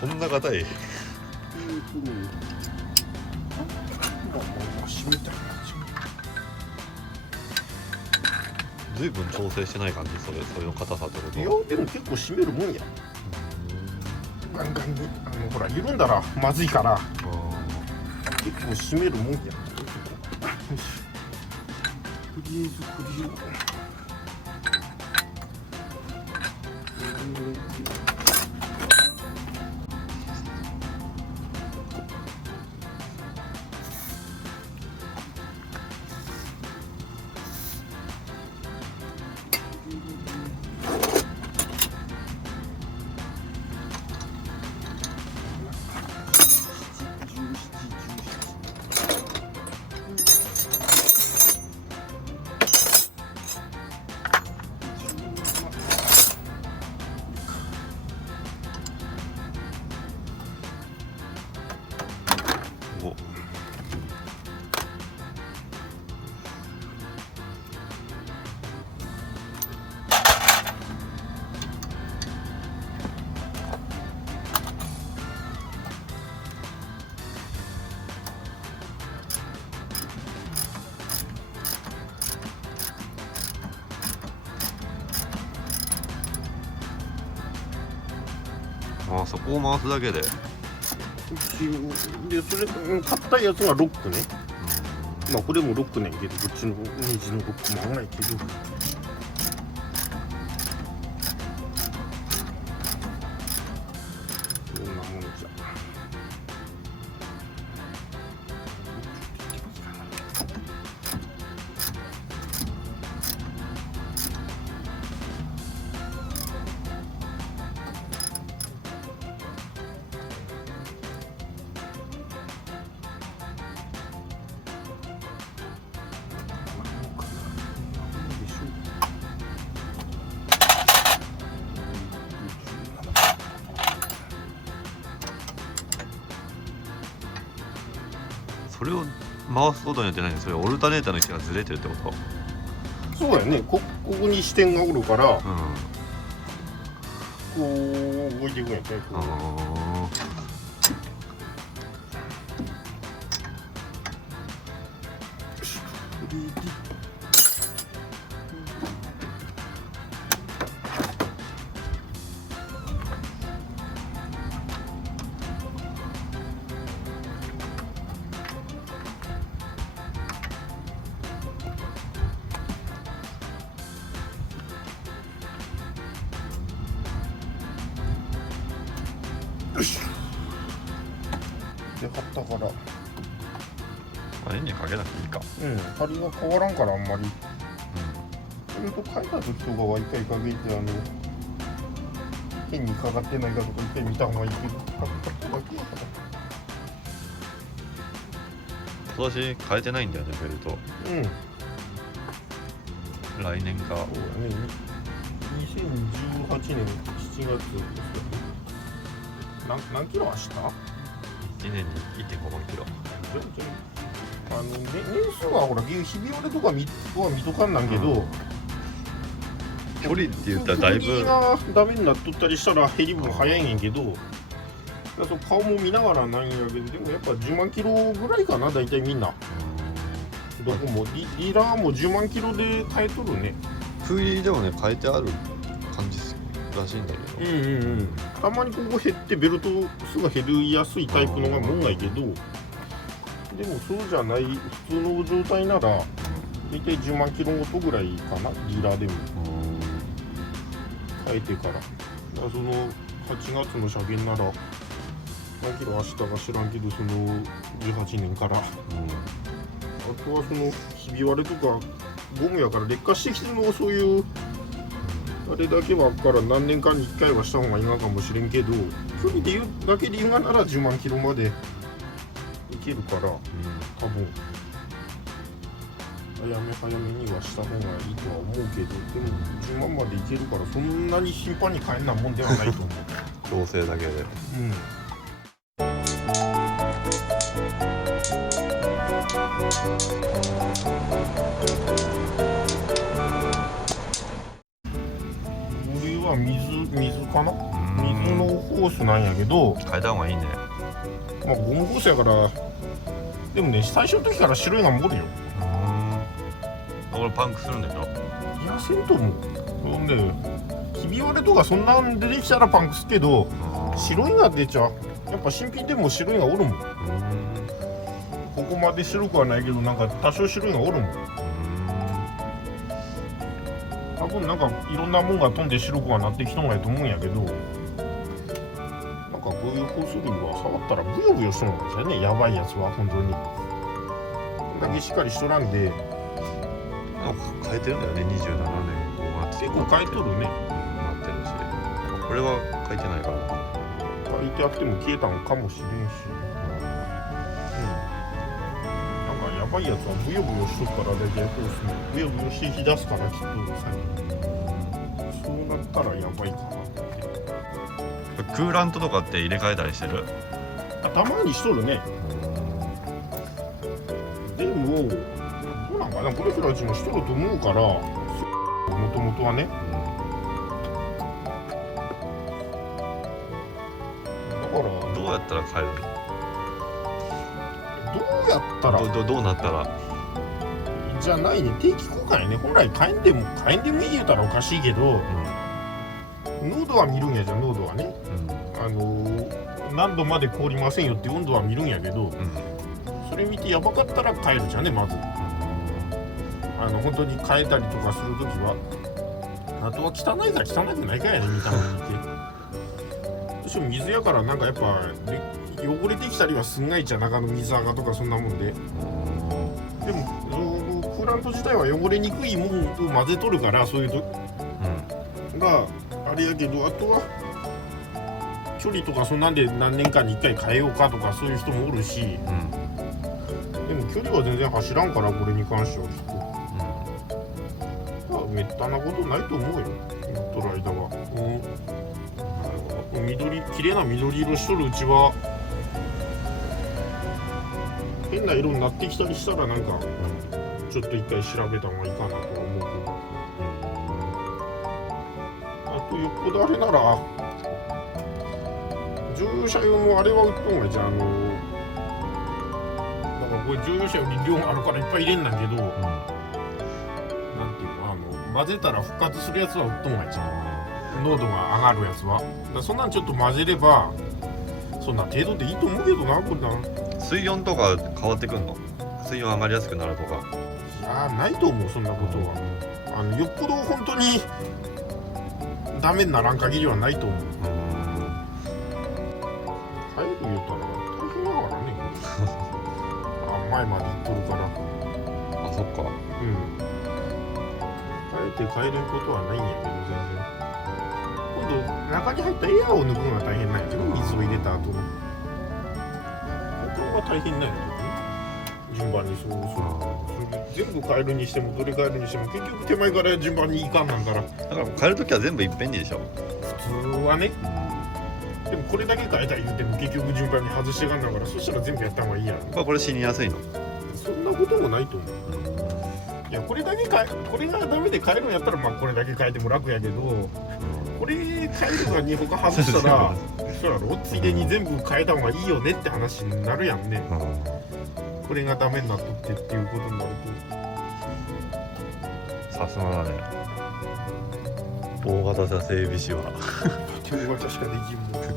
そんな硬い。締めたいな。ずいぶん調整してない感じ、それの硬さってこと。いやでも結構締めるもんや。ガンガンにほら緩んだらまずいから結構締めるもんや。とりあえずこれをお、あ、そこを回すだけで。でそれ買ったやつがロックね。まあこれもロックねんけど、こっちのネジのロックも合わないけど。こんなもんじゃ。それを回すことによってそれオルタネーターの位置がずれてるってこと。そうやね。ここに支点がおるから、こう動いていくんやね。こうよしで貼ったから、エンジンかけなくていいか。針が変わらんからあんまり。それと変えた時とかは一回かけて変にかかってないかとか一回見た方がいいけど、今年変えてないんだよね、ベルト。来年か。そうだね。2018年7月何キロ明日1年に 1.5 万キロ。年数はほらひび割れとか見とかんなんけど、距離って言ったらだいぶ振りがダメになっとったりしたら減りも早いんやけど、そう顔も見ながらなんやけど、でもやっぱ10万キロぐらいかな、大体みんな。どこもディーラーも10万キロで変えとるね。空入りでもね、変えてある感じらしいんだけど、たまにここ減ってベルト数が減りやすいタイプのがもんないけど、でもそうじゃない普通の状態なら大体10万キロごとぐらいかな、ディーラーでも変えてから。だからその8月の車検なら何キロ明日か知らんけど、その18年から、あとはそのひび割れとかゴムやから劣化してきてるの、そういうあれだけはから何年間に1回はした方がいいのかもしれんけど、距離で言うだけで言うなら10万キロまでいけるから、多分早めにはした方がいいとは思うけど、でも10万までいけるからそんなに頻繁に買えんなもんではないと思う。調整だけで。これは水かな。水のホースなんやけど、変えた方がいいね。まあゴムホースやから。でもね、最初の時から白いが漏るよ。これパンクするんでしょ。いや、せんと思う。ほんでひび割れとかそんなん出てきたらパンクすけど、白いが出ちゃう。やっぱ新品でも白いがおるもん。ここまで白くはないけど、なんか多少白いがおるもん。多分なんかいろんなもんが飛んで白くはなってきとんやと思うんやけど、なんかこういうホース類は触ったらブヨブヨしとんですよね。やばいやつは本当に。こんだけしっかりしとらんで。変えてるんだよね。27年5月結構変えとるね。なってるし、これは変えてないから。変えてあっても消えたんかもしれんし、なんかやばいやつはブヨブヨしとくから大体ホースもブヨブヨして火出すからきっとそうなったらやばいかなって。クーラントとかって入れ替えたりしてる？たまにしとるね。でもどうなんかな、これくらいちもしとると思うから、もともとはね。だからどうやったら変えるどうやったらの？どうなったら？じゃないね、定期交換やね。本来変えんでもいい言うたらおかしいけど、濃度は見るんやじゃん。濃度はね、何度まで凍りませんよって温度は見るんやけど、それ見てやばかったら変えるじゃんね。まず本当に変えたりとかするときは、あとは汚いか汚くないかやね、見た目見て。どうしても水やからなんかやっぱ汚れてきたりはすんないじゃん、中の水垢とかそんなもんで。でもクーラント自体は汚れにくいもんを混ぜとるから、そういうと、があれやけど、あとは距離とかそんなんで何年かに1回変えようかとかそういう人もおるし、でも距離は全然走らんから、これに関してはきっと、めったなことないと思うよ、乗っとる間は。綺麗な緑色しとるうちは変な色になってきたりしたら、なんかちょっと一回調べた方がいいかなとは思うけど、あとよっぽどあれなら乗用車用のあれは売っとんがいじゃん。なんかこれ乗用車より量があるからいっぱい入れんなんけど、なんていうの、混ぜたら復活するやつは売っとんがいじゃん。濃度が上がるやつは。だそんなんちょっと混ぜればそんな程度でいいと思うけどな。これな、水温とか変わってくんの？水温上がりやすくなるとか？いやないと思う、そんなことは。よっぽど本当にダメにならん限りはないと思う。帰る言うたら大変だからね。前まで行っとるから。あ、そっか。帰れることはないんやけど、全然。今度中に入ったエアーを抜くのが大変なんやけど、水を入れた後の。これは大変なんやけどね。順番にそう全部変えるにしてもどれ変えるにしても結局手前から順番にいかんなんから。だから変えるときは全部いっぺんにでしょ。普通はね。でもこれだけ変えたい言うても結局順番に外していかんだから、そしたら全部やった方がいいやん。これ死にやすいの？そんなこともないと思う。いや、これがダメで変えるんやったら、まあこれだけ変えても楽やけど、これ変えるのに他外したらそうやろ、ついでに全部変えた方がいいよねって話になるやんね。これがダメになっとってっていうことになると、さすがだね、大型車整備士は。大型しかできんもん。よ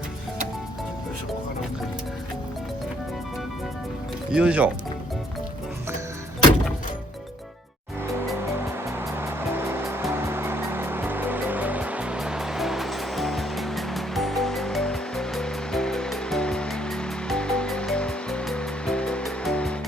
いしょ、わからんか。よいしょ。